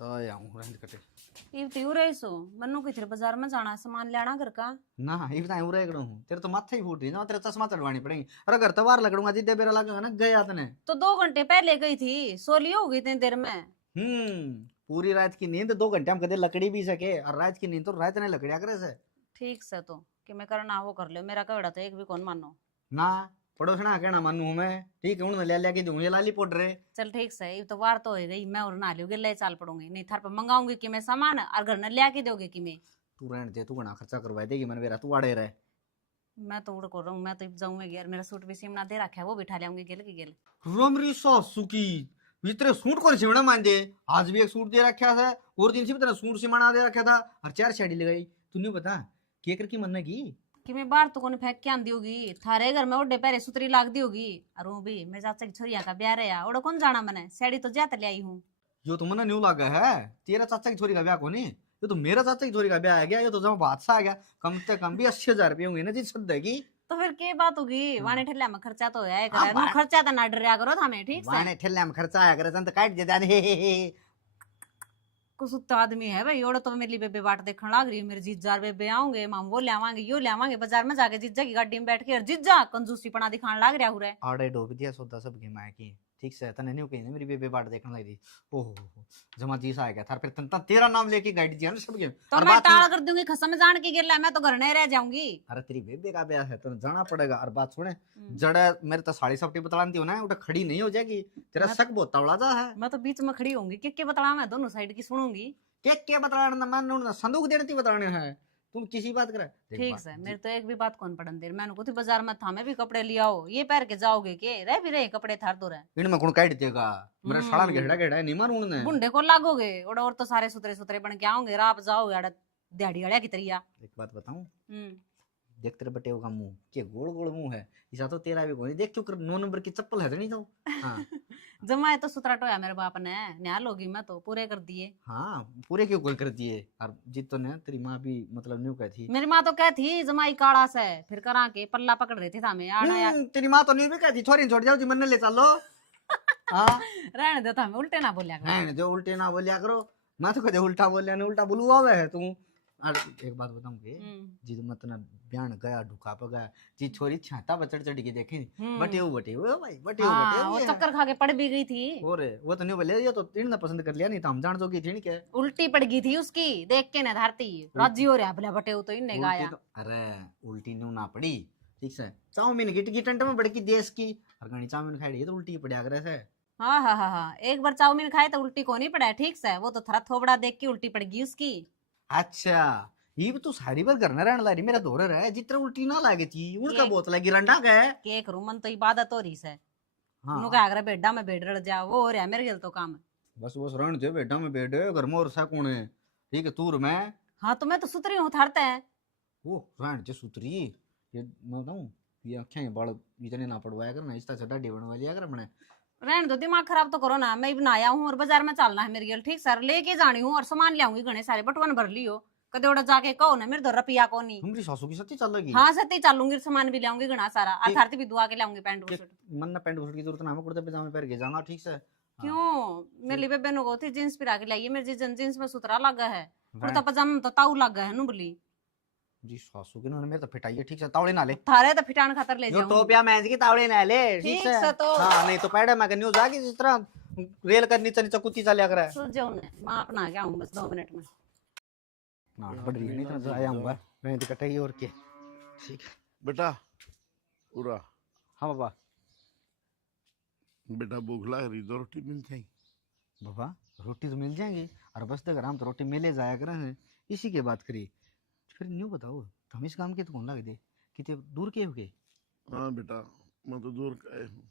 आया हूँ रंज कटे इव त्यू रहीसो मन्नू किधर बाजार में जाना सामान लेना घर का ना ये बताए उरे कड़ो हूँ तेरे तो माथे ही फूट रही ना तेरे चश्मा चढ़वानी पड़ेगी अरे घर तो बाहर लगड़ूंगा जिद्दे बेरा लगेगा ना गया तने तो 2 घंटे पहले गई थी सोली हो गई इतनी देर में। पूरी रात की नींद 2 घंटे हम कदे लकड़ी भी सके और रात की नींद तो रात ने लकड़िया करे से ठीक से तो कि मैं करना वो कर लो मेरा कवड़ा तो एक भी कौन मानो। ना पड़ोसना कहना मानू हूँ मैं ठीक है उन्होंने ले लिया कि दूं ये लाली पोट रहे चल ठीक से इव तो वार तो हो गई मैं और ना लूंगी ले चाल पड़ूंगी नहीं थार पर मंगाऊंगी कि मैं सामान और घर न ले आके दोगे कि मैं तू रहने दे तू घना खर्चा करवा देगी मन मेरा तू आड़े रहे मैं तो उड़ कर रहा हूँ मैं तो जाऊंगी यार मेरा सूट भी सिमना दे रखा है वो बिठा लाऊंगी गेल की गेल। रोमरी सासू की इतने सूट कौन सिमना मान दे आज भी एक सूट दे रखा था और दिन से भी तेरा सूट सिमना दे रखा था और 4 साड़ी लगाई तूने बता केकर की मन की कि मैं बाहर तो कौन फेंक के आंदी होगी थारे घर में ओडे पैरे सुतरी लाग दी होगी और वो भी मैं चाचा की छोरिया का ब्याह रहा ओडो कौन जाना मैंने साड़ी तो जात ले आई हूँ। यो तो मना न्यू लागा है तेरा चाचा की छोरी का ब्याह कोनी ये तो मेरा चाचा की छोरी का ब्याह आ गया ये तो जमा बादशाह आ गया कम से कम भी 80,000 रुपये होंगे ना जी सदेगी तो फिर के बात होगी वाने ठल्ला में खर्चा तो है हाँ, करे खर्चा तो ना डरिया करो था मैं ठीक से वाने ठेले में खर्चा आया करे संत काट दे जाने कुछ आदमी है भाई ओडो तो मेरी बेबे बाट देखने लग रही है मेरे जीजा बेबे आऊंगे माम वो लावांगे यो लावांगे बाजार में जाके जीजा की गाड़ी में बैठ के और जीजा कंजूसी पना दिखाने लग रहा हुआ है आड़े डोब दिया सौदा सब के माय की ठीक से तने नहीं कही मेरी बेबे बाट देखने लगी ओहो जमा जी सा आ गया था फिर तंता तेरा नाम लेके गाइड दिया ना सब के तो मैं टाल कर दूंगी खसम जान की गिरला मैं तो घर नहीं रह जाऊंगी। अरे तेरी बेबे का ब्याह है तो जाना पड़ेगा और बात सुने जड़ा मेरे तो साड़ी सपटी बतलाती हो ना उठा खड़ी नहीं हो जाएगी तेरा शक बहुत तवड़ा जा है मैं तो बीच में खड़ी होंगी के बतला मैं दोनों साइड की सुनूंगी क्या बतलाना मैं संदूक देने ती बताने है तुम किसी बात करे ठीक है मेरे तो एक भी बात कौन पड़न दे मैंने को थी बाजार में था मैं भी कपड़े लिया हो ये पहन के जाओगे के रह भी रहे कपड़े थार तो रहे इनमें कौन काट देगा मेरा साड़ा घेड़ा घेड़ा है नहीं मारू ने बुंडे को लागोगे और तो सारे सुतरे सुतरे बन के आओगे रात जाओगे आड़ा दिहाड़ी वाला की तरिया। एक बात बताऊं देख तेरे बटे का मुंह के गोल गोल मुंह है ऐसा तो तेरा भी कोई देख क्यों कर 9 नंबर की चप्पल है नहीं तो हाँ जमाए तो सुतरा टोया मेरे बाप ने न्याल होगी मैं तो पूरे कर दिए। हाँ पूरे क्यों गोल कर दिए और जीत तो ने तेरी माँ भी मतलब न्यू कहती मेरी माँ तो कहती जमाई काड़ा से फिर करा के पल्ला पकड़ रहे थे था मैं आड़ा तेरी माँ तो न्यू भी कहती छोरी छोड़ जाओ जी मन ले चलो हाँ रहने दो था मैं उल्टे ना बोलिया रहने दो उल्टे ना बोलिया करो मैं तो कदे उल्टा बोलिया नहीं उल्टा बोलू आवे है तू और एक बात बताऊं के जी तो मतलब बयान गया ढुका पे गया जी छोरी छाता बचड़ चढ़ के देखी बटे वो भाई बटे वो चक्कर खा के पड़ भी गई थी और वो तो नहीं बोले ये तो तीन ने पसंद कर लिया नहीं तो हम जान जोगी थी क्या उल्टी पड़ गई थी उसकी देख के ना धारती राजी हो रहा भले बटे तो इनने गाया अरे उल्टी न्यू ना पड़ी ठीक से चाउमीन गिट की टंट में बड़की देश की और घनी चाउमीन खाई तो उल्टी पड़ा करे से हाँ हाँ हाँ हाँ एक बार चाउमीन खाए तो उल्टी को नहीं पड़ा ठीक से वो तो थोड़ा थोबड़ा देख के उल्टी पड़ गई उसकी। अच्छा ये भी तो साड़ी पर करना रहने लारी मेरा दौर है जितना उल्टी ना लागे थी उनका बहुत लगी रंडा गए के करूं मन तो इबादत हो रही से हाँ उनको अगर बेडा में बेड रड़ जा वो हो रहा मेरे गेल तो काम बस बस रहने दे बेटा में बैठ घर में और सा कौन है ठीक है तूर में हाँ तो मैं तो सुतरी हूँ थारते है वो रहने दे सुतरी ये मैं बताऊं ये आँखें बाल इतने ना पड़वाया कर ना इस तरह डाडी बनवा लिया कर अपने रहने दो दिमाग खराब तो करो ना मैं बनाया हूँ और बाजार में चलना है मेरे गेल ठीक सर लेके जानी हूँ और सामान ले आऊंगी घने सारे बटवन भर लियो कदे उड़ा जाके कहो ना मेरे तो रुपया को नहीं हमारी सासू की सच्ची चल लगी हाँ सत्य चलूंगी सामान भी लाऊंगी घना सारा और थारती भी दुआ के लाऊंगी पैंट बूट मन ना पैंट बूट की जरूरत ना कुर्ते पजामे पहन के जाना ठीक से क्यों मेरे लिए बहनों को थी जींस पिरा के लाइए मेरे जींस में सुतरा लगा है कुर्ता पजामा में तो ताऊ लगा है नु बोली जी सासू के ने मेरे तो फिटाइए ठीक से तावड़े ना ले थारे तो फिटान खातर ले जाऊं टोपिया मैच की तावड़े ना ले ठीक से तो हां नहीं तो पैडे में न्यूज आ गई जिस तरह रेल कर नीचे नीचे कुत्ती चलिया करे सो जाओ ने मां अपना क्या हूं बस 2 मिनट में ना पड़ रही नहीं तो आया हूं मैं तो कटाई और के ठीक है बेटा पूरा हां बाबा बेटा भूख लग रही तो रोटी मिल जाएगी बाबा रोटी तो मिल जाएंगी और बस तक हम तो रोटी मिले जाया कर हैं इसी के बात करी फिर न्यू बताओ हम इस काम के तो कौन लगे थे कितने दूर के हो गए हाँ बेटा मैं तो दूर का हूँ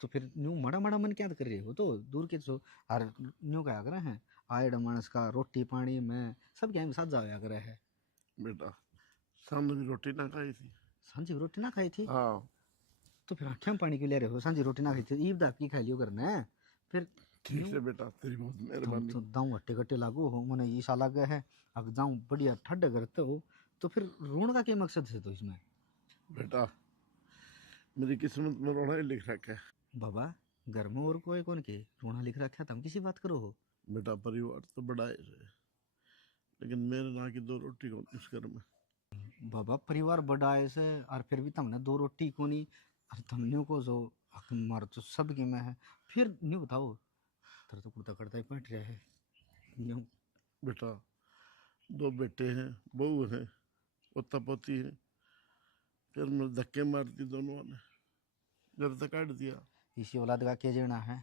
तो फिर न्यू मड़ा मड़ा मन क्या कर रहे हो तो दूर के सो और न्यू क्या कर हैं आयड मानस का रोटी पानी में सब क्या साथ जाया कर है बेटा सामने भी रोटी ना खाई थी सांझी रोटी ना खाई थी हाँ तो फिर आँखें पानी क्यों ले रहे हो सांझी रोटी ना खाई थी ईद दाप की खाई लियो करना है फिर ठीक है बेटा तेरी बहुत मेहरबानी तो दाऊँ हट्टे कट्टे लागू हो मैंने ये सा लगा है अब जाऊँ बढ़िया ठंड करते हो तो फिर रोण का क्या मकसद है तो इसमें बेटा मेरी किस्मत में रोना ही लिख रखा है बाबा घर में और कोई कौन के रोना लिख रखा था हम किसी बात करो हो बेटा परिवार तो बड़ा है से, लेकिन मेरे ना की 2 रोटी कौन इस घर में। बाबा परिवार बड़ा है से और फिर भी तुमने 2 रोटी को नहीं, और तुमने को जो हक मार तो सब की मैं है, फिर नहीं बताओ तेरे तो कुर्ता करता ही बैठ रहा है यूं। बेटा 2 बेटे हैं, बहू है, पोता पोती है, फिर मैं धक्के मार दी दोनों ने, घर तक काट दिया। इसी औलाद का क्या जीना है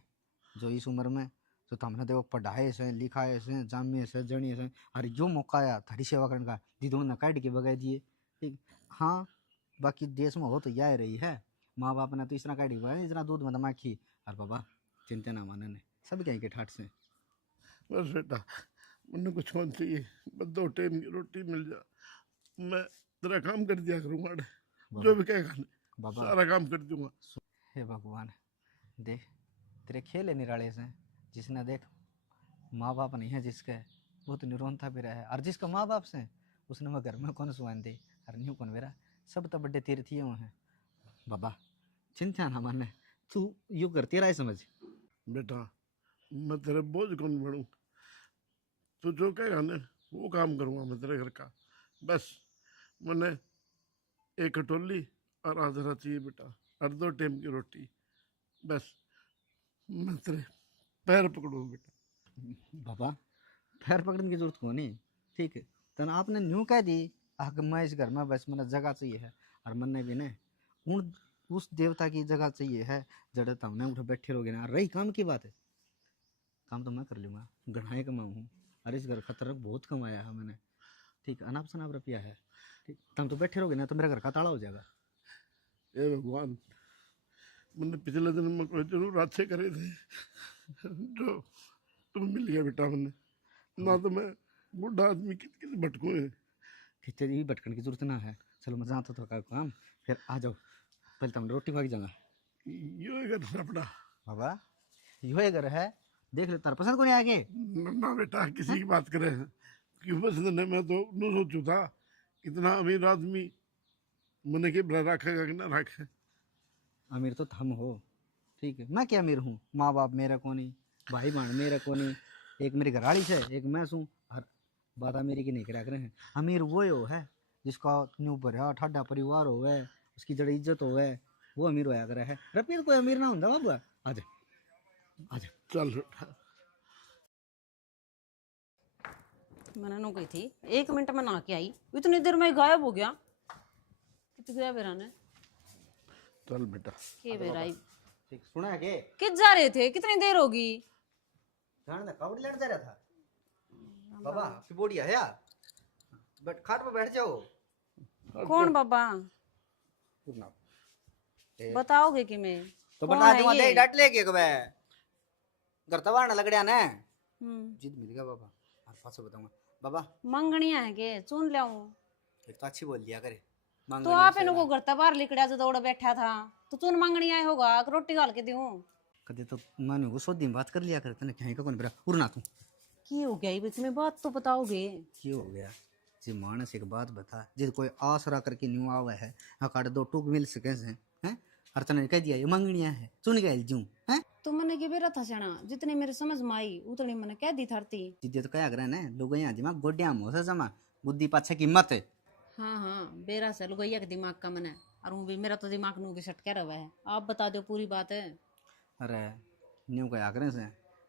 जो इस उम्र में, जो तुमने देखो पढ़ाए से लिखाए से जामे से जनी से, और जो मौका आया थारी सेवा करने का दीदों ने काट के बगा दिए। ठीक हाँ, बाकी देश में हो तो यह रही है, माँ बाप ने तो इतना काट के इतना दूध में माखी, और बाबा चिंता ना मानने सब कहीं के ठाट से। बस बेटा मैंने कुछ कौन चाहिए, बस 2 टाइम की रोटी मिल जा, मैं तेरा काम कर दिया करूँगा, जो भी कहेगा बाबा सारा काम कर दूंगा। हे भगवान, देख तेरे खेल निराले से, जिसने देख माँ बाप नहीं है जिसके, वो तो निरोनता भी रहा है, और जिसका माँ बाप से उसने मैं घर में कौन सुहान दे, और न्यू कौन मेरा, सब तो बड़े तीर्थियों हैं। बाबा चिंता ना माने, तू यू करती रहा समझ। बेटा मैं तेरे बोझ कौन बनूं, तू जो कहेगा ना वो काम करूँगा मैं तेरे घर का। बस मैंने 1 कटोली और आधा चाहिए बेटा, और 2 टाइम की रोटी, बस मैं तेरे पैर पकड़ूँ बेटा। बाबा पैर पकड़ने की जरूरत को नहीं, ठीक है तन आपने न्यू कह दी कि मैं इस घर में बस मैंने जगह चाहिए है, और मैंने भी ने उन उस देवता की जगह चाहिए है जड़े तुमने उठे बैठे रहोगे ना। रही काम की बात है, काम तो मैं कर लूँगा, गढ़ाई कमाऊँ हूँ, और इस घर का तरफ बहुत कमाया है मैंने, ठीक अनाप शनाप रुपया है, ठीक तुम तो बैठे रहोगे ना तो मेरा घर का ताला हो जाएगा। हे भगवान, मैंने पिछले दिन में कोई जरूर अच्छे करे थे जो तुम मिल गया बेटा मैंने, ना तो मैं बूढ़ा आदमी कित कित भटकूँ है। ठीक तेरी भटकने की जरूरत ना है, चलो मैं जाता तो का काम, फिर आ जाओ, पहले तुम रोटी खा के जाऊँगा। यो कर सपना बाबा यो घर है, देख ले तार पसंद को नहीं आगे। ना बेटा किसी की बात करे क्यों पसंद नहीं, मैं तो न सोचू था इतना अमीर आदमी मैंने के बड़ा रखेगा कि ना रखे। अमीर तो थम हो, ठीक है मैं क्या अमीर हूँ, माँ बाप मेरा को नहीं, भाई बहन मेरा को नहीं, एक मेरी घरवाली से एक मैं सूँ, हर बात अमीरी की नहीं करा करे हैं। अमीर वो हो है जिसका न्यू भरा ठाडा परिवार हो है, उसकी जड़ इज्जत हो है, वो अमीर होया करे है। रपी तो कोई अमीर ना होता बाबा। आजा आजा चल बेटा। मैंने नो गई थी 1 मिनट में ना के आई, इतनी देर में गायब हो गया, कित गया बेरा ने चल बेटा। के बेरा आई, ठीक सुना है के कित जा रहे थे, कितनी देर होगी। जान ना कबड्डी लड़ जा रहा था बाबा, आपकी बोडिया है यार, बट खाट पे बैठ जाओ। कौन बाबा, उठना बताओगे कि मैं तो कौन बता है दूंगा, ये? दे डट लेके कबे घर तबाड़ने लग गया ने, जिद मिल गया बाबा, और पास बताऊंगा बाबा। मंगनिया है के चुन लाऊं, एक तो अच्छी बोल दिया करे, तो आप इनको घर तक बाहर लिकड़ा जो दौड़ बैठा था, तो चुन मंगनी आए होगा, रोटी गाल के दूं। कदे तो मानो को सोदी में बात कर लिया करे, तने कहीं का कौन बेरा उड़ना तू की हो गया, बीच में बात तो बताओगे। क्यों हो गया जी, मानस एक बात बता, जिस कोई आसरा करके न्यू आवे है हकाड़ 2 टूक मिल सके से हैं, और तने कह दिया ये मंगनिया है चुन गए जूं हैं। तो मैंने के बेरा था सना, जितनी मेरे समझ में आई उतनी मैंने कह दी थारती। जिद्दे तो क्या करे ने लोग यहाँ दिमाग गोड्या मोसे जमा, बुद्धि पाछे कीमत है। हाँ बेरा से लुगैया के दिमाग का मने, और वो भी मेरा तो दिमाग नू के सटके रहा है। आप बता दो पूरी बात है। अरे न्यू क्या करे से,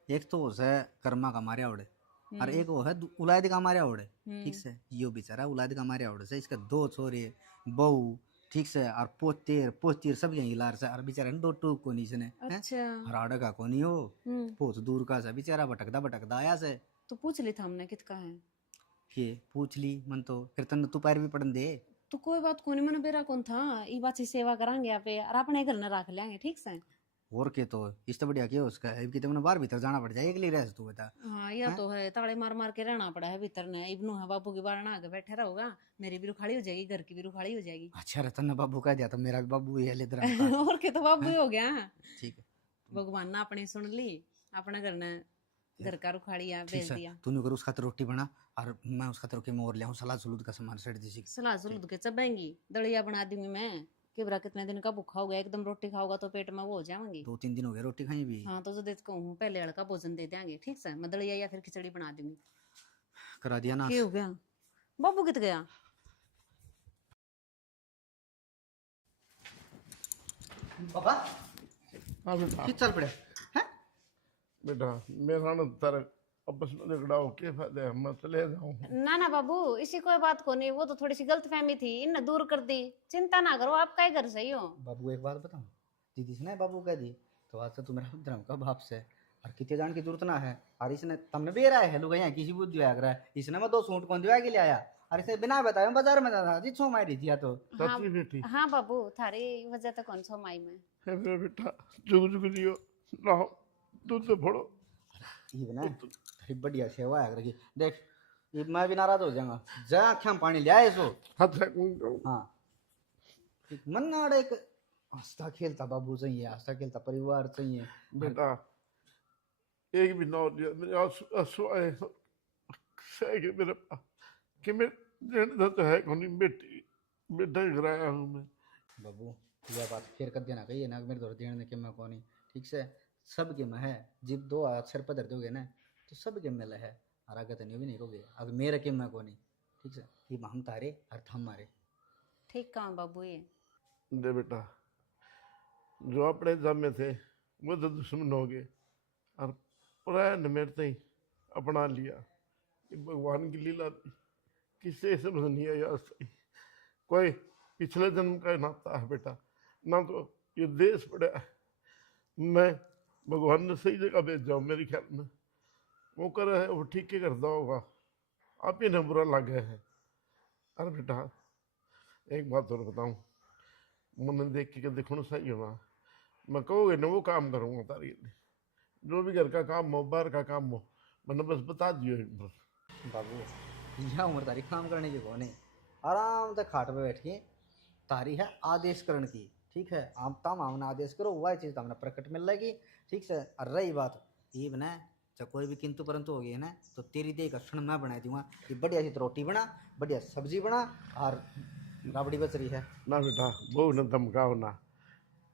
एक तो है कर्मा का मारे आवड़े, और एक वो है उलाद का मारे आवड़े, ठीक से यो बेचारा उलाद का मारे आवड़े से, इसका 2 छोरे बहू ठीक से, और पोतीर सब यही लार से, और बेचारा 2 टूक को नीचे ने अच्छा हराड़ का को नहीं हो, बहुत दूर का सा बेचारा भटकदा आया से। तो पूछ ली था हमने कितका है, ये पूछ ली मन तो फिर तन तू पैर भी पड़न दे। तो कोई बात कोनी, मैंने बेरा कौन था, ई बात से सेवा करांगे आप और अपने घर न रख लेंगे, ठीक से। और के तो इससे बढ़िया क्या उसका है कि तुमने बाहर भीतर जाना पड़ जाए, एक लिए रह तू बता। हाँ यह तो है, ताड़े मार मार के रहना पड़ा है भीतर ने, इब्नू है बाबू की बारना आगे बैठे रहोगा, मेरी भी रुखाड़ी हो जाएगी, घर की भी रुखाड़ी हो जाएगी। अच्छा रतन ने बाबू कह दिया तो मेरा भी बाबू ही है ले और के तो बाबू ही हो गया। ठीक है भगवान ने अपनी सुन ली, अपने घर ने घर का रुखाड़िया भेज दिया। तूने कर उसका तो रोटी बना, और मैं उसका तो रोटी मोर ले आऊं, सलाद सलूद का सामान सेट दी। सलाह सुलूद के चबेंगी, दलिया बना दूंगी मैं, कि बरा कितने दिन का भूखा हो गया, एकदम रोटी खाओगा तो पेट में वो हो जाएंगे। 2-3 दिन हो गए रोटी खाई भी। हाँ तो जो देख कहूँ पहले हल्का भोजन दे देंगे, ठीक से मैं दलिया या फिर खिचड़ी बना दूंगी। करा दिया ना। क्या हो गया? बाबू कित गया? पापा हाँ बेटा, किस चल पड़े हैं? बेटा मेरा ना तारा आपस में झगड़ा हो के फायदा है, मैं चले जाऊँ। ना ना बाबू, इसी कोई बात को नहीं, वो तो थोड़ी सी गलतफहमी थी, इन दूर कर दी। चिंता ना करो, आप काय घर सही हो। बाबू एक बात बताऊं, दीदी से ना बाबू कह दी तो आज से तुम्हारा धर्म का बाप से और कितने जान की जरूरत ना है। और इसने तुमने भी रहा है लोग यहाँ किसी बुद्ध जो है इसने मैं 2 सूट कौन दिवा के ले आया और इसे बिना बताए बाजार में जाता जी छो मारी दिया तो। हाँ सच्ची बेटी हाँ बाबू, थारी वजह तो कौन सो माई में। है मेरा बेटा, जुग जुग जियो, लाओ दूध से फोड़ो। ये ना तेरी बढ़िया सेवा है रखी देख, ये मैं भी नाराज हो जाऊंगा जा आँखें में पानी ले आए सो। हाथ से कौन हाँ एक मन ना एक हंसता खेलता बाबू चाहिए, हंसता खेलता परिवार चाहिए। बेटा, एक भी ना हो दिया मेरे आंसू आंसू आए सह के मेरे पास कि मैं जानता तो है कौन बेटी बेटा गिराया हूँ मैं। बाबू यह बात फिर कर देना कही है ना मेरे दौर देने के मैं कौन ठीक से सब के में है। जब 2 अक्षर पर दोगे ना तो सब के मिल है और आगे तो नहीं भी नहीं कहोगे अगर मेरे के मैं कौन ठीक से कि हम तारे और हम मारे। ठीक कहा बाबू ये। दे बेटा, जो अपने जमे थे वो तो दुश्मन हो गए और पराया ने मेरे से ही अपना लिया। ये भगवान की लीला थी, किसे समझ नहीं आया सही। कोई पिछले जन्म का नाता है बेटा, ना तो ये देश पड़ा है। मैं भगवान ने सही जगह भेज जाऊँ मेरे ख्याल में, वो कर रहा है वो ठीक ही करता होगा, आप ही ने बुरा लग गया है। अरे बेटा एक बात और बताऊँ, मैंने देख के देखो सही होना, मैं कहोगे ना वो काम करूँगा तारी लिए, जो भी घर का काम हो बाहर का काम हो मैंने बस बता दियो एक बार। बाबू यह उम्र तारी काम करने की कौन है, आराम से खाट पे बैठ के तारी है आदेश करण की। ठीक है आप तम हमने आदेश करो वह चीज़ हमने प्रकट मिल रहेगी। ठीक से और रही बात ये बना जब कोई भी किंतु परंतु हो गई है ना तो तेरी देह का क्षण मैं बना दूंगा कि बढ़िया सी रोटी बना बढ़िया सब्जी बना और राबड़ी बच रही है ना बेटा बहु ने धमकाओ ना,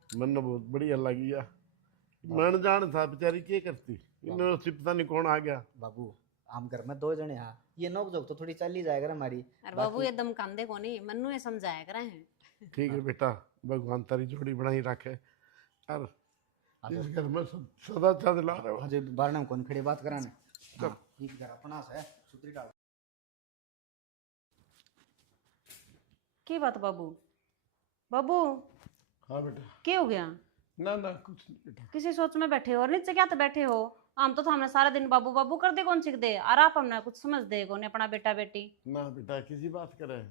मैंने बहुत बढ़िया लगी है। मन जान था बेचारी क्या करती, इन्हें उससे पता नहीं कौन आ गया। बाबू हम घर में 2 जने हैं, ये नोक जोक तो थोड़ी चल ही जाएगा हमारी। अरे बाबू ये दम कांदे को नहीं, मन्नू ये समझाया करे हैं। ठीक है बेटा, भगवान तारी जोड़ी बनाई रखे और इस घर में सदा चाँद ला रहे हो। हाँ जी बारना कौन खड़ी बात कराने। हाँ ये घर अपना है सुतरी डाल। की बात बाबू? बाबू हाँ बेटा। क्या हो गया? ना ना कुछ नहीं बेटा। किसी सोच में बैठे हो और नीचे क्या तो बैठे हो? हम तो हमने सारा दिन बाबू बाबू कर दे कौन सीख दे और आप हमने कुछ समझ दे कौन अपना बेटा बेटी। ना बेटा किसी बात करे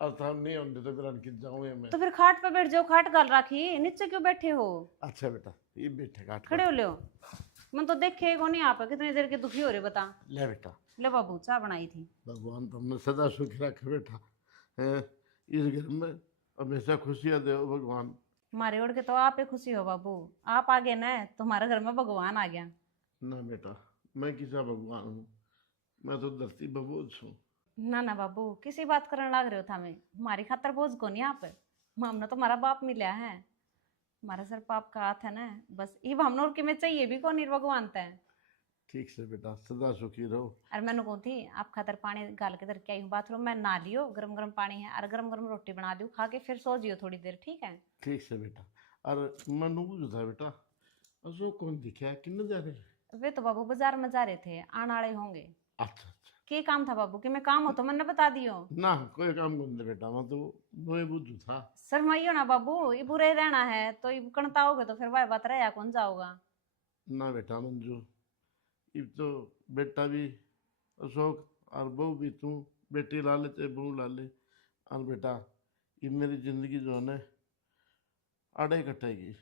अब तो हम नहीं होंगे तो फिर किस जाऊँ मैं। तो फिर खाट पे बैठ जाओ, खाट गाल रखी, नीचे क्यों बैठे हो? अच्छा बेटा ये बैठे काट खड़े हो ले। मन तो देखे को नहीं आप कितनी देर के दुखी हो रहे बता। ले बेटा, ले बाबू चाय बनाई थी। भगवान तुमने सदा सुखी रखे बेटा है, इस घर में हमेशा खुशियाँ दे भगवान। मारे ओढ़ के तो आप ही खुशी हो बाबू, आप आ गए ना तुम्हारे घर में भगवान आ गया। ना बेटा मैं किसा भगवान हूँ, मैं तो धरती बबूज हूँ। ना ना बाबू किसी बात करने लग रहे हो था मैं, हमारी खातर बोझ को नहीं आप, हमने तो हमारा बाप मिला है, हमारे सर पाप का हाथ है ना बस, ये हमने और कि मैं चाहिए भी कौन भगवान तय। ठीक से बेटा सदा सुखी रहो। अरे मैंने कौन थी आप खातर पानी गाल के धर के आई हूँ बाथरूम में, नहा लियो, गरम गरम पानी है और गरम गरम रोटी बना दियो, खा के फिर सो जियो थोड़ी देर, ठीक है? ठीक से बेटा। और मनु जो था बेटा अशोक कौन दिखा किन्ने जा रहे? वे तो बाबू बाजार में जा रहे थे, आने वाले होंगे। अच्छा अच्छा के काम था बाबू कि मैं काम हो तो मैंने बता दियो। ना कोई काम कौन दे बेटा, मैं तो नोए बुझू था। शर्माइयो ना बाबू, ये बुरे रहना है तो ये कणता होगे तो फिर वह बात रहा कौन जाओगा। ना बेटा मंजू, ये तो बेटा भी अशोक और बहू भी तू, बेटी ला ले चाहे बहू ला ले, और बेटा ये मेरी जिंदगी जो है ना आड़े कटेगी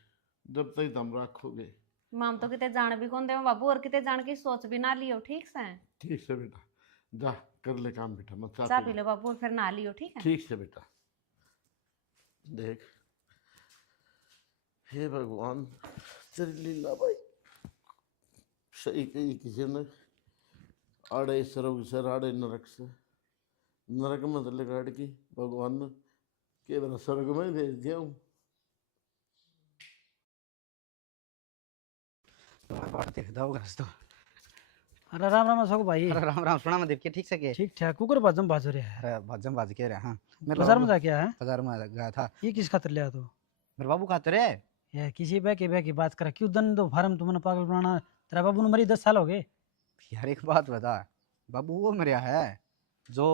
जब तक दम रखोगे। माम तो किते जान भी कौन दे बाबू, और किते जान की सोच भी ना लियो, ठीक से? ठीक से बेटा जा कर ले काम बेटा, मत चाय पी लो बाबू फिर नहा लियो, ठीक है? ठीक से बेटा। देख हे भगवान तेरी लीला भाई सही कही किसी ने, आड़े स्वर्ग से आड़े नरक से, नरक में तो लगाड़ की भगवान ने कि मेरा स्वर्ग में भेज दिया हूँ। तुम्हारी बात देखता होगा तो। अरे राम राम अशोक भाई। अरे राम राम, सुना मैं देख के ठीक से के। ठीक ठाक कुकर बाजम बाजो रे है। अरे भजन बाज के रहा। हाँ मेरे बाजार में बाबू जाके आया है? बाजार में गया था। ये किस खातिर लिया तो? मेरे बाबू खाते रे। ये किसी बह के बात करा क्यों दन दो फार्म तुमने पागल बनाना। तेरा बाबू ने मरी 10 साल हो गए। यार एक बात बता, बाबू वो मेरा है जो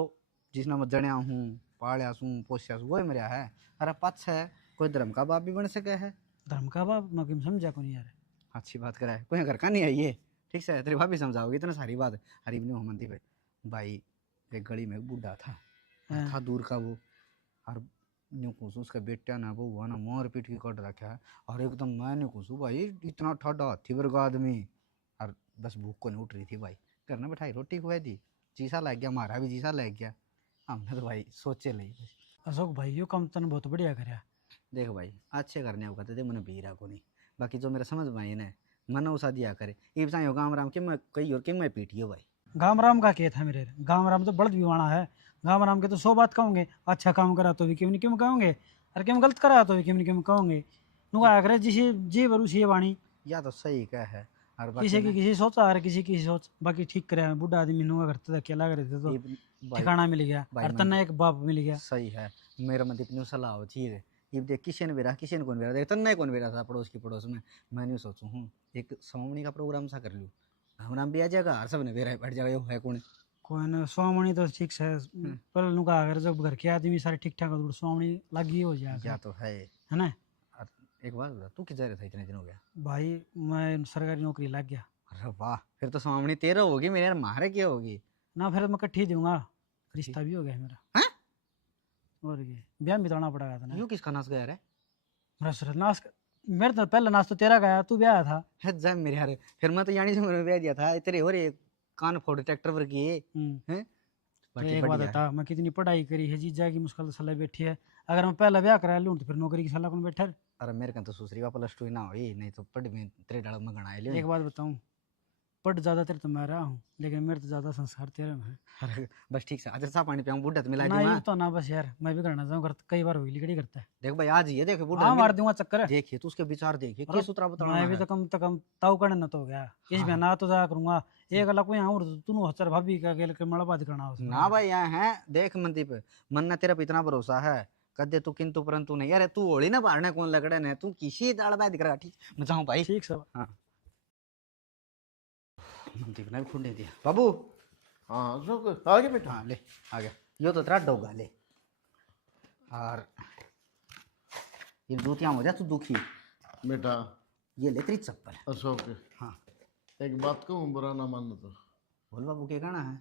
जिसने मैं जड़िया हूँ पालिया हूँ पोसिया हूँ, वो ही मेरा है। अरे पक्ष है कोई धर्म का बाप भी बन सके है। धर्म का बाप मैं किम समझा को नहीं यार। अच्छी बात करा है, कोई घर का नहीं है ये। ठीक से तेरी भाभी समझाओगी इतना सारी बात। हरी भी नहीं होमंती पे भाई, एक गली में एक बूढ़ा था था दूर का वो। और न्यू कुछ उसका बेटा ना वो हुआ ना मोर पीट की कट रखा है। और एकदम मैं न्यू कुछ भाई इतना ठाडा हाथी वर्ग आदमी। और बस भूख को नहीं उठ रही थी भाई, घर में बैठाई रोटी खुआई दी, जीसा लग गया, हमारा भी जीसा लग गया। हमने तो भाई सोचे नहीं। अशोक भाई यो काम तने बहुत बढ़िया करया। देख भाई अच्छे करने होगा तो दे मैंने बीरा को नहीं, बाकी जो मेरा समझ में आई ना मन उसा दिया करे। ये बताइए गाँव राम के मैं कही और के मैं पीटियो भाई। गाम राम का क्या था मेरे? गाम राम तो बड़द विवाणा है। गाम राम के तो 100 बात कहोगे। अच्छा काम करा तो भी क्यों नहीं क्यों कहोगे, और क्यों गलत करा तो भी क्यों नहीं क्यों कहोगे। नुका करे जिसे जी बरू सी वाणी। या तो सही क्या है। और बाकी किसी ना, की किसी सोच और किसी की सोच बाकी ठीक करे। बुढ़ा आदमी नुका करते था अकेला करे थे तो ये भाई ठिकाना मिल गया भाई और मन- तन्ने एक बाप मिल गया। सही है। मेरा मतलब इतनी सलाह हो चीज है। ये देख किसी ने बेरा किसी ने कौन बेरा देख तन्ने कौन बेरा था पड़ोस की पड़ोस में। मैं नहीं सोचूं हूँ एक सोमनी का प्रोग्राम सा कर लूँ, हमारा भी आ जाएगा और सब ने बेरा बैठ जाएगा। यो है कौन। कोई ना स्वामणी तो ठीक से पर नुका अगर जब घर के आदमी सारे ठीक ठाक हो तो स्वामणी लगी हो जाएगा या तो है। है ना। और एक बात बता, तू किधर था इतने दिन हो गया? भाई मैं सरकारी नौकरी लग गया अरे वाह, फिर तो स्वामनी तेरा होगी, मेरे यार मारे क्या होगी। ना। फिर मैं कट्ठी दूंगा। रिश्ता भी हो गया मेरा। हैं? और ये ब्याह भी बिताना पड़ेगा था ना। यू किसका नाच गया रे? मेरा सर नाश मेरे तो पहला नाश तो तेरा गया, तू ब्याह था। है जा मेरे यार, फिर मैं तो यानी से मैंने ब्याह दिया था तेरे हो रे कान फोड़ ट्रैक्टर पर किए हैं। तो बाकी एक बात बढ़िया है। बता, मैं कितनी पढ़ाई करी है जीजा की मुश्किल से सलाह बैठी है। अगर मैं पहला ब्याह करा लूँ तो फिर नौकरी की सलाह कौन बैठा है? अरे मेरे का तो दूसरी का प्लस टू ही ना हुई, नहीं तो पढ़ में तेरे डाल में गणाए ले। एक बात बताऊँ, पढ़ ज़्यादा तेरे तो मैं रहा हूँ लेकिन मेरे तो ज़्यादा संस्कार तेरे में है। अरे बस ठीक से अच्छा सा पानी पियाऊं, बूढ़ा तो मिला ना दी ये मां। तो ना बस यार, मैं भी करना चाहूँ कर कई बार हुई लिकड़ी करता है। देख भाई आज ये देख बूढ़ा हाँ मिला- मार दूंगा चक्कर। देखिए तू उसके विचार देखिए अरे किस उतरा बताना मैं भी है। तो कम ताऊ करने न तो हो गया। इस हाँ। बहना तो जाया करूंगा एक अलग कोई और तू हचर भाभी का गेल के मड़ा बात करना उसमें। ना भाई यहाँ है देख मनदीप, मन ने तेरा पे इतना भरोसा है कदे तू किंतु परंतु नहीं। यार तू होली ना बाढ़ने कौन लगड़े ने, तू किसी दाल बाय दिख रहा। ठीक मैं जाऊं भाई। ठीक सब। हाँ मनदीप ने भी खुंडे दिया बाबू। हाँ अशोक आ गया बेटा। हाँ ले आ गया, यो तो तेरा डोगा ले। और ये जूतियां हो जा तू दुखी, बेटा ये ले तेरी चप्पल। अशोक हाँ एक बात कहूँ, बुरा ना मानना तो। बोल बाबू क्या कहना है?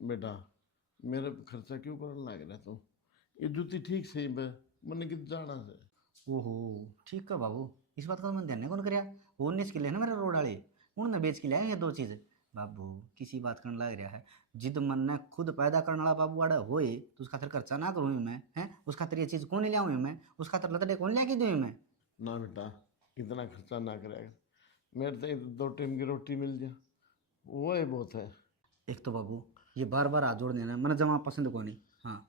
बेटा मेरे पे खर्चा क्यों करने लग रहा तू? ये जूती ठीक सही बे, मैंने कित जाना से। ओहो ठीक है बाबू, इस बात का मैं ध्यान कौन करया। वो 19 किले ना मेरे रोड वाले, उन्होंने बेच के लाए ये दो चीज। बाबू किसी बात करने लग रहा है, जिद मन ने खुद पैदा करने वाला बाबू आड़ा होए तो उसका खातिर खर्चा ना करूँ मैं हैं। उसका खातिर ये चीज कौन ले आऊँ मैं, उसका खातिर लतड़े कौन ले के दूँ मैं। ना बेटा इतना खर्चा ना करेगा, मेरे तो ये 2 टाइम की रोटी मिल जाए वो ही बहुत है। एक तो बाबू ये बार बार हाथ जोड़ देना मैंने जमा पसंद को नहीं। हाँ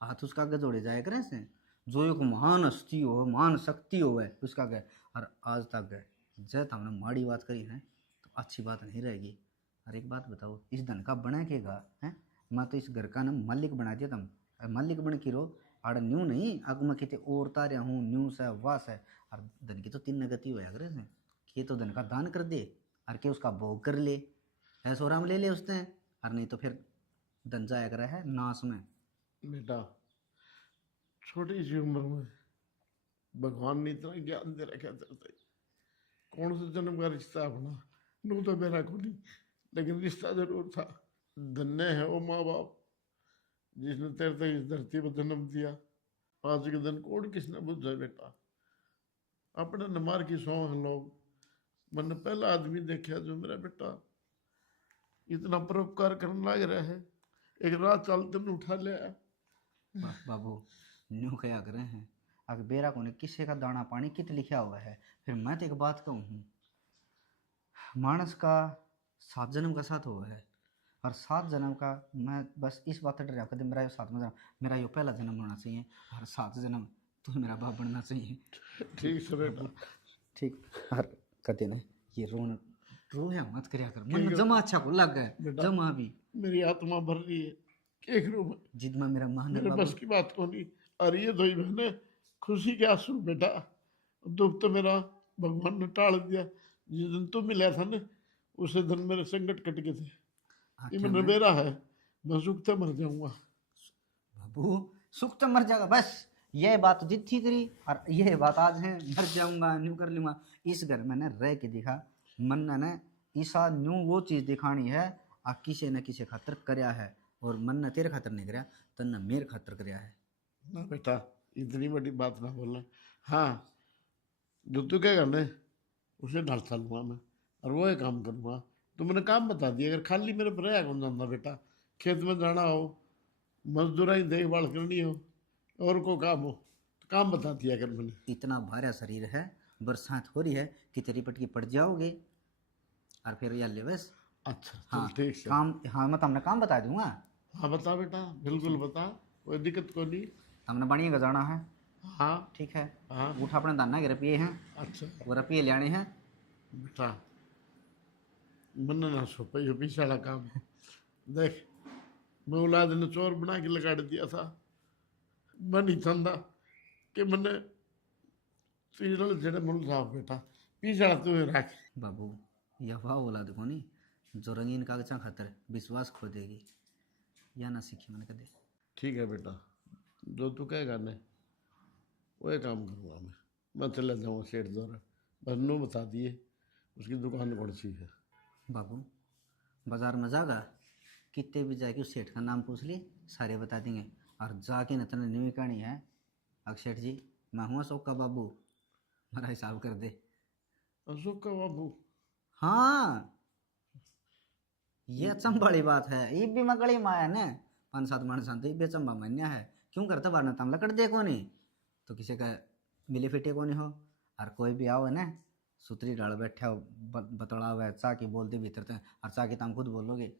हाथ उसका आगे जोड़े जाए करे से, जो एक महान हस्ती हो महान शक्ति हो है उसका आगे। और आज तक है जब हमने माड़ी बात करी है तो अच्छी बात नहीं रहेगी। और एक बात बताओ, इस धन का बना केगा है? मैं तो इस घर का ना मालिक बना दिया तुम, मालिक बन के रो आड़ न्यू नहीं आग में कितने और तारे हूँ न्यू से वास है। और धन की तो 3 गति हो करे से कि तो धन का दान कर दे और के उसका भोग कर ले, ऐसो आराम ले ले उसने। और नहीं तो फिर धन जाया करे है नाश में। बेटा छोटी सी उम्र में भगवान ने इतना ज्ञान दे रखा था, कौन सा जन्म का रिश्ता अपना नू तो मेरा को नहीं, लेकिन रिश्ता जरूर था। धन्य है वो माँ बाप जिसने तेरे तक इस धरती पर जन्म दिया। आज के दिन कौन किसने बुझा बेटा, अपने नमार की सौ हैं लोग। मैंने पहला आदमी देखा जो मेरा बेटा इतना परोपकार करने लग रहा है, एक रात चलते में उठा ले आया। बाबू न्यू क्या करे हैं, अगर बेरा को ने किसी का दाना पानी कित लिखा हुआ है। फिर मैं तो एक बात कहूँ हूँ, मानस का 7 जन्म का साथ हुआ है और 7 जन्म का मैं बस इस बात से डर कर मेरा यो 7वां जन्म, मेरा यो पहला जन्म होना चाहिए और 7 जन्म तो मेरा बाप बनना चाहिए। ठीक से बेटा। ठीक। और कहते ना ये रोया मत करया कर, ठीक मन है। जमा अच्छा को लग गए बेटा। जमा भी मेरी आत्मा भर रही है, क्या करूं मैं? जिद में मेरा मान मेरे बस की बात को नहीं। और ये दो ही बहने खुशी के आंसू बेटा, दुख तो मेरा भगवान ने टाल दिया। जिस दिन तू मिला था ना उसे दिन मेरे संकट कट गए थे। ये आखिर मेरा में बेरा है, मैं सुख से मर जाऊंगा। बाबू सुख तो मर जाएगा बस, ये बात जिद थी तेरी और ये बात आज है मर जाऊंगा न्यू कर लूंगा। इस घर में न रह के दिखा, मन ने ईसा न्यू वो चीज दिखानी है आ किसी न किसी खातर करया है, और मन ने तेरे खातर नहीं करया तो न मेरे खातर करया है। ना बेटा इतनी बड़ी बात ना बोलना। हाँ जो तू कहेगा ना उसे ढालता लूंगा मैं, और वो ही काम करूंगा। तो मैंने काम बता दिया, अगर खाली मेरे पर रहा कौन जाना बेटा, खेत में जाना हो, मजदूरा ही देखभाल करनी हो, और को काम हो तो काम बता दिया अगर मैंने। इतना भारा शरीर है, बरसात हो रही है कि तेरी पटकी पड़ जाओगे और फिर यार ले बस। अच्छा हाँ चल ठीक से। काम, हाँ मैं तुमने काम बता दूंगा, हाँ बता बेटा, बिल्कुल बता, कोई दिक्कत को नहीं। तुमने बढ़िया जाना है। हाँ ठीक है। हाँ। उठा अपने दाना के रुपये हैं, अच्छा वो रुपये लेने हैं। बेटा मन ना सो पाई पीछे वाला काम। देख मैं औलाद ने चोर बना के लगा दिया था, मैं नहीं चाहता कि मैंने सीरियल जेड़े मुल साहब बेटा पीछे वाला तू रख। बाबू यह वाह औलाद को नहीं जो रंगीन कागजा खातर विश्वास खो देगी, या ना सीखी मैंने कदे। ठीक है बेटा, जो तू कहेगा ना वही काम करूँगा मैं चले जाऊँगा सेठ द्वारा, बस नू बता दिए उसकी दुकान कौन सी है। बाबू बाजार में जागा कितने भी जाके उस सेठ का नाम पूछ ली, सारे बता देंगे। और जाके न तने न्यू कहानी है, अक्षर जी मैं हूँ अशोक का बाबू, मेरा हिसाब कर दे। अशोक का बाबू? हाँ ये अचंभा वाली बात है, ये भी मकड़ी माया ने 5-7 मानस आते ये भी अचंभा मान्या है। क्यों करता बार तम लकड़ दे को नहीं तो किसी का मिले फिटे को नहीं हो, और कोई भी आओ ना सुतरी डाल बैठा हो बतड़ा हुआ है चा की बोलते भीतर तक, और चा की तुम खुद बोलोगे।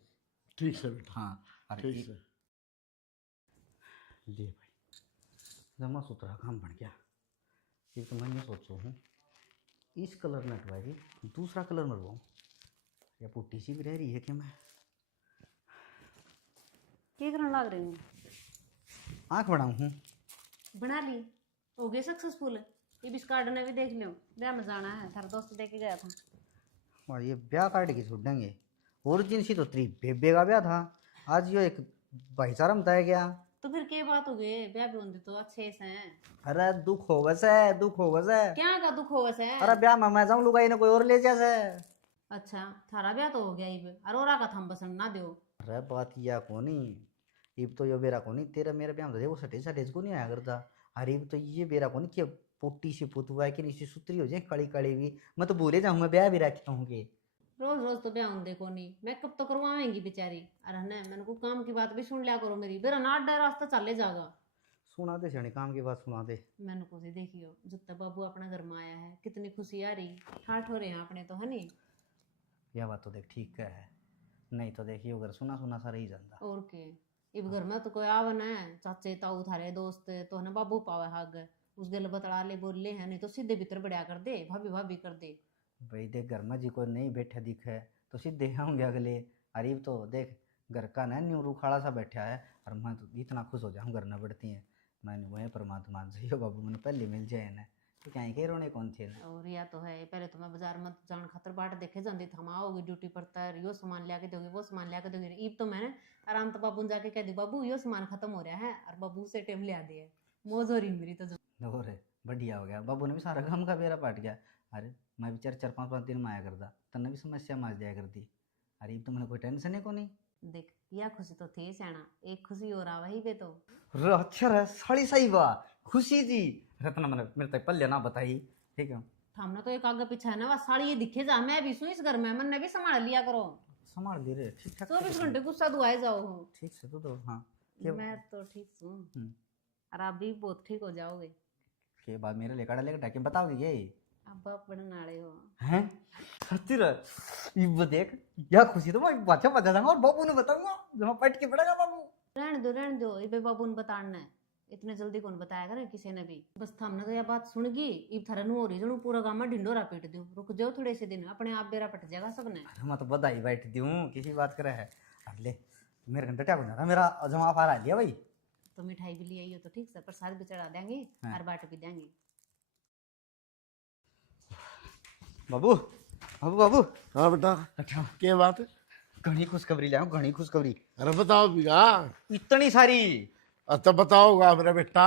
ठीक से बेटा। हाँ अरे ठीक से। जी भाई जमा सुथरा काम बन गया। एक तो मैं ये सोचू हूँ इस कलर में हटवाएगी, दूसरा कलर मरवाऊँ, या पुट्टी सी भी रह रही है कि मैं क्या करने लग रही हूँ? आँख बढ़ाऊँ हूँ। बना ली, हो गए सक्सेसफुल। ये भी कार्ड ने भी देख लियो, ब्याह में जाना है, थारा दोस्त देके गया था। और ये ब्याह काट के छोड़ देंगे, ओरिजिन सी तो तेरी बेबे का ब्याह था, आज यो एक भाईचारा बताया गया। तो फिर क्या बात हो गई, ब्याह भी होंगे तो अच्छे से हैं। अरे दुख हो वैसे, दुख हो वैसे। क्या का दुख हो वैसे? अरे ब्याह में मैं जाऊँ लुगाई ने कोई और ले जैसे। अच्छा थारा ब्याह तो हो गया, इब अरोरा का थम बसन ना दो। अरे बात या कोनी, इब तो यो बेरा कोनी तेरा मेरा ब्याह में वो सटेज सटेज को नहीं आया करता। अरे इब तो ये बेरा कोनी कि पुट्टी सी पुतवा कि नीचे सुतरी हो जाए कड़ी कड़ी भी, मैं तो भूले जाऊँ मैं ब्याह भी रखे होंगे। रोज रोज तो ब्याह होंगे को नहीं, मैं कब तो करवाएंगी बेचारी। अरे ना मैंने को काम की बात भी सुन लिया करो मेरी, बेरा ना डर रास्ता चले जाएगा। सुना दे सनी काम की बात सुना दे। मैंने को देखियो जितना बाबू अपना घर में आया है कितनी खुशी आ रही, ठाठ हो रहे हैं अपने तो है नहीं। यह बात तो देख ठीक है, नहीं तो देखिए अगर सुना सुना सा रही जाता। और के इब घर में तो कोई आवन है, चाचे ताऊ थारे दोस्त तो है ना बाबू पावे हाग उस गल बतड़ा ले बोल ले है, नहीं तो सीधे भीतर बढ़िया कर दे, भाभी भाभी कर दे। भाई देख घर में जी को नहीं बैठे दिखे तो सीधे आऊँगे अगले। अरे तो देख घर का ना न्यू रूखाड़ा सा बैठा है, और मैं तो इतना खुश हो जाऊँ घर न बढ़ती है। मैंने वह परमात्मा चाहिए बाबू मैंने पहले मिल जाए ना तो क्या कह रोने कौन थे ना। और या तो है पहले तो मैं बाजार में जान खातर बाट देखे जाती थी, हम आओगे ड्यूटी पर तर यो सामान लिया के दोगे वो सामान लिया के दोगे। इब तो मैंने आराम तो बाबू जाके कह दी बाबू यो सामान खत्म हो रहा है, और बाबू से टेम लिया दिया, मौज हो रही मेरी तो। और बढ़िया हो गया, बाबू ने भी सारा काम का बेरा पाट गया। अरे मैं भी 4-5 दिन में आया करता तन्ने भी समस्या माज दिया करती। अरे तो मैंने कोई टेंशन है को नहीं। देख या खुशी तो थी सैना, एक खुशी और आवा ही बे तो। अच्छा रे साड़ी सही वाह खुशी जी रत्ना मैंने मेरे तक पल्ले ना बताई। ठीक है हमने तो एक आगे पीछे है ना, वह साड़ी ये दिखे जा, मैं भी सू इस घर में, मैंने भी संभाल लिया करो। संभाल दे रहे ठीक ठाक। 24 घंटे गुस्सा दुआए जाओ हो। ठीक से तो हाँ मैं तो ठीक हूँ, और आप भी बहुत ठीक हो जाओगे। के बाद मेरे लेकर डाले टाके बताओगे ये अब आप बनने वाले हो। हैं सच्ची रे ये देख या खुशी तो मैं बात बता दूंगा और बाबू ने बताऊंगा जब मैं पट के पड़ेगा बाबू। रहने दो ये बाबू ने बताना है, इतने जल्दी कौन बताएगा ना किसी ने भी। बस हमने तो यह बात सुन गई, इब थारा नु हो रही जणू पूरा गांव में ढिंडोरा पीट दूं। रुक जाओ थोड़े से दिन, अपने आप बेरा पट जाएगा सबने। अरे मैं तो बधाई बैठ दूं किसी बात करे है। अब ले मेरे घंटा क्या बना था मेरा जमा आ रहा लिया भाई। तो मिठाई भी ले आई हो तो ठीक से, प्रसाद भी चढ़ा देंगे हाँ। और बाट भी देंगे। बाबू बाबू बाबू हाँ बेटा, अच्छा क्या बात है? घनी खुशखबरी लाऊं घनी खुशखबरी अरे बताओ भैया। इतनी सारी। अच्छा बताओगा मेरा बेटा।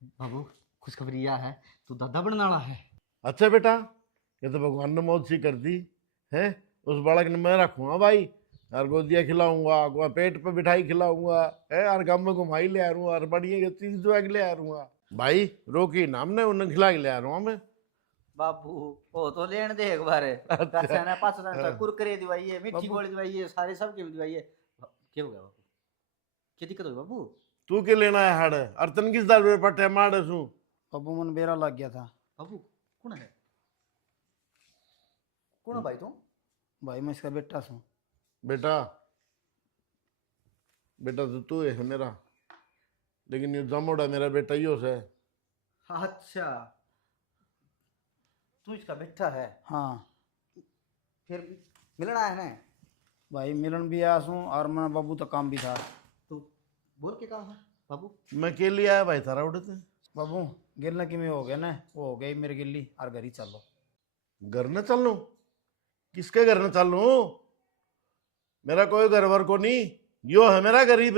बाबू खुशखबरी यह है तू दादा बनने वाला है। अच्छा बेटा, ये तो भगवान ने मौत सी कर दी है। उस बालक ने मैं रखूंगा भाई, और गोदिया खिलाऊंगा, गोवा पेट पे बिठाई खिलाऊंगा है, और गाँव में घुमाई ले आ रूँगा, और बढ़िया चीज दुआ के ले आ रूँगा भाई। रोकी नाम ने उन्हें खिला के ले आ रूँगा मैं। बाबू वो तो लेने दे एक बार कैसे ना पास कुरकुरे दिवाई है, मिठी बाबू। गोली दिवाई है, सारे सब की दिवाई है। क्या हो गया बाबू, क्या दिक्कत हो गई बाबू? तू के लेना है हाड़, और तन किस दाल में पट्टे मार सू। बाबू मन बेरा लग गया था। बाबू कौन है, कौन है भाई तू? भाई मैं इसका बेटा हूँ। बेटा बेटा तो तू है मेरा, लेकिन ये जमोड़ा मेरा बेटा ही है। अच्छा तू इसका बेटा है, हाँ फिर मिलना है ना? भाई मिलन भी आया हूँ और मैं बाबू तो काम भी था। तू बोल के कहा है बाबू? मैं के लिए आया भाई थारा उड़ते। बाबू गिरना कि में हो गया ना, वो हो गई मेरी गिल्ली और घर ही चलो। घर न चल लूं? किसके घर न चल लूं? मेरा कोई घर वर को नहीं, यो है मेरा गरीब।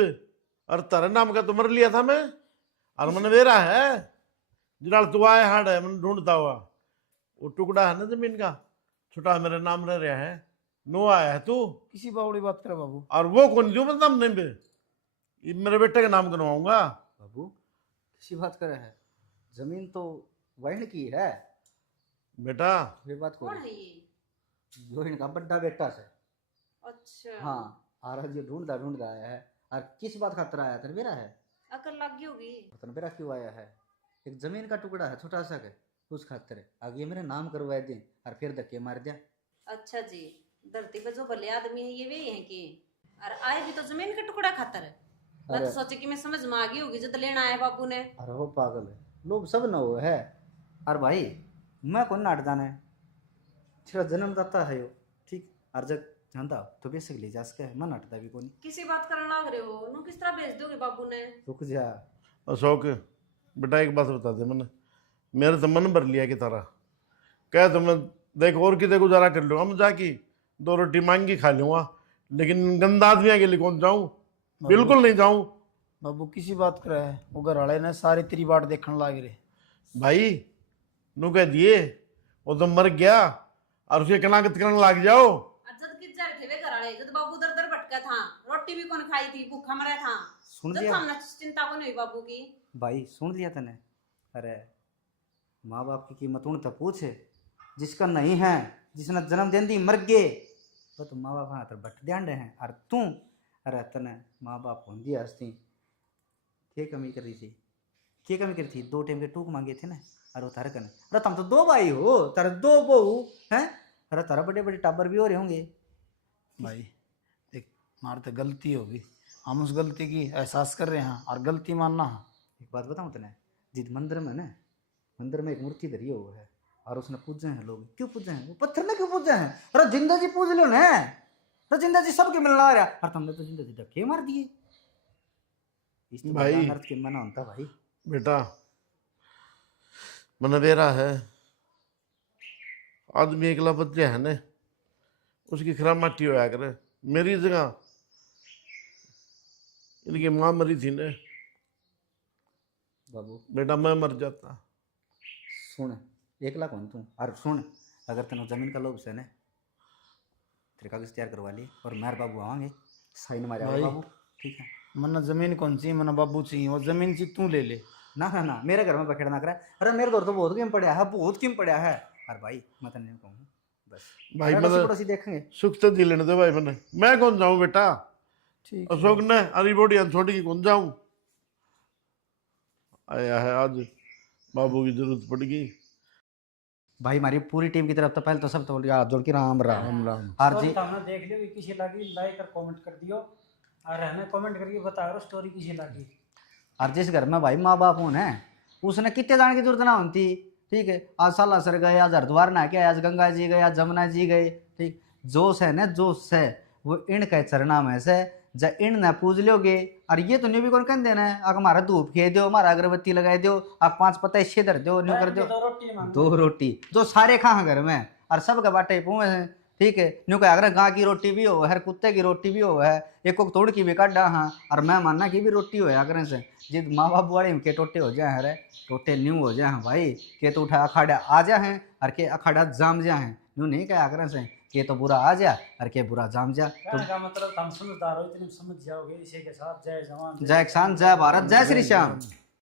और तेरे नाम का तो मर लिया था मैं, और मैंने वेरा है जिनाल तू आए हाड है मैंने ढूंढता हुआ। वो टुकड़ा है ना जमीन का छोटा मेरे नाम रह रहा है, नो आया है तू। किसी बावड़ी बात करे बाबू। और वो कौन जो मतलब नहीं बे, ये मेरे बेटे का नाम करवाऊंगा। बाबू किसी बात करे है, जमीन तो वहन की है बेटा ये बात को। कौन है ये? जो इनका बड़ा बेटा से। अच्छा हाँ और ये ढूंढता आया है। और किस बात खातर आया था मेरा है? अकल लग गई होगी। पता नहीं मेरा क्यों आया है, एक जमीन का टुकड़ा है छोटा सा के, उस खातिर आगे मेरे नाम करवा दे और फिर धक्के मार दिया। अच्छा जी, धरती पे जो भले आदमी है ये वे हैं कि, और आए भी तो जमीन का टुकड़ा खातर है। मैं तो अरे। सोचे कि मैं समझ में आ गई होगी जब लेना आया बाबू ने। अरे वो पागल है, लोग सब न हो है। और भाई मैं कौन नाट जाने, तेरा जन्मदाता है यो ठीक। और जब जानता तो बेसिकली जा सके मैं नाटता भी कौन। किसी बात करना लग रहे हो नु, किस तरह भेज दोगे बाबू ने? रुक जा। अशोक बेटा एक बात बता दे, मैंने मेरे तो मन भर लिया कि तारा कह तो मैं देख और कितने गुजारा कर लूँगा, मैं जाके 2 रोटी मांग के खा लूँगा, लेकिन गंदा आदमियों के लिए कौन जाऊँ? बिल्कुल नहीं जाऊँ बाबू किसी बात करे है, वो घर वाले ने सारी तेरी बाट देखने लग रहे। भाई। नू कह दिए वो तो मर गया और उसे कनागत करने लग जाओ। जब किस जाए थे वे घर वाले, जब बाबू दर दर भटका था, रोटी भी कौन खाई थी, भूखा मरा था। सुन जब लिया हमने चिंता को नहीं हुई बाबू की। भाई, सुन लिया तने? अरे माँ बाप की कीमत उन तक पूछे जिसका नहीं है, जिसने जन्म देन दी मर गए तो माँ बाप हाथ बट ध्यान रहे हैं। और तू अरे तने माँ बाप हों दिया हस्ती क्या कमी कर रही थी, क्या कमी करी थी? 2 टाइम के टूक मांगे थे ना, अरे वो तारे कने। अरे तुम तो 2 भाई हो, तारे 2 बहू हैं, अरे तारा बड़े बड़े टाबर भी हो रहे होंगे। भाई देख हमारी तो गलती होगी, हम उस गलती की एहसास कर रहे हैं और गलती मानना है। एक बात बताऊं तने, जिस मंदिर में ना, मंदिर में एक मूर्ति धरी हुई है और उसने पूजे हैं लोग। क्यों पूजे हैं? वो पत्थर ने क्यों पूजे हैं? अरे जिंदा जी पूज लो ना, अरे जिंदा जी सबके मिलना आ रहा। और तुमने तो जिंदा जी धक्के मार दिए। इस तो भाई। अर्थ के मना होता भाई। बेटा मन बेरा है, आदमी एकला बच्चे है ने, उसकी खराब माटी होया करे। मेरी जगह इनकी माँ मरी थी ने, बाबू बेटा मैं मर जाता। सुन, 1 लाख हो तू। और सुन, अगर तेन जमीन का लोभ से ने, तेरे कागज तैयार करवा ली और मेरे बाबू आवांगे साइन मारे भाई। बाबू, ठीक है? मना जमीन कौन सी, मना बाबू चाहिए, वो जमीन सी तू ले ले। ना ना ना, मेरे घर में बखेड़ा ना करे। अरे मेरे घर तो बहुत कीम पड़ा है, बहुत कीम पड़ा है। और भाई मैं तो नहीं कहूँ बस भाई अड़ोसी मतलब पड़ोसी देखेंगे। सुख तो दी लेने दे भाई, मैंने मैं कौन जाऊँ बेटा? ठीक अशोक ने अरी बोड़ी छोटी की कौन जाऊँ? आया है आज बाबू की जरूरत पड़ गई। भाई हमारी पूरी टीम की तरफ तो पहले तो सब तो हाथ जोड़ के राम राम राम राम। और स्टोरी जी तो हमने देख लियो कि किसी लगी लाइक और कमेंट कर दियो और हमें कमेंट करके बता करो स्टोरी किसी लगी। और जिस घर में भाई माँ बाप होने उसने कितने जाने की जरूरत ना होती, ठीक है। आज सालासर गए, आज हरिद्वार नहा के आए, आज गंगा जी गए, आज जमुना जी गए, ठीक। जोश है ना, जोश है वो इन के चरना में से जब इन न पूज लोगे। और ये तो न्यू भी कौन कह देना है, अगर हमारा धूप खे दो, हमारा अगरबत्ती लगाए दो, आप 5 पत्ता इससे धर दो, न्यू कर दो, दो रोटी मांगो। 2 रोटी जो सारे खा घर में और सब के बाटे पुए हैं, ठीक है। न्यू कह अगर गाँ की रोटी भी हो, हर कुत्ते की रोटी भी हो है, एक तोड़ की भी काटा हाँ, और मैं मानना की भी रोटी हो अगर से जिद माँ बाप वाले के टोटे हो जाए, अरे टोटे न्यू हो जाए भाई, के तो उठा अखाड़ा आ जा है और के अखाड़ा जाम जा है, न्यू नहीं कह अगर से के तो बुरा आ जा और के बुरा जाम जा। तो कहने का मतलब हम समझदार हो, इतने समझ जाओगे। इसी के साथ जय जवान जय किसान, जय भारत, जय श्री श्याम।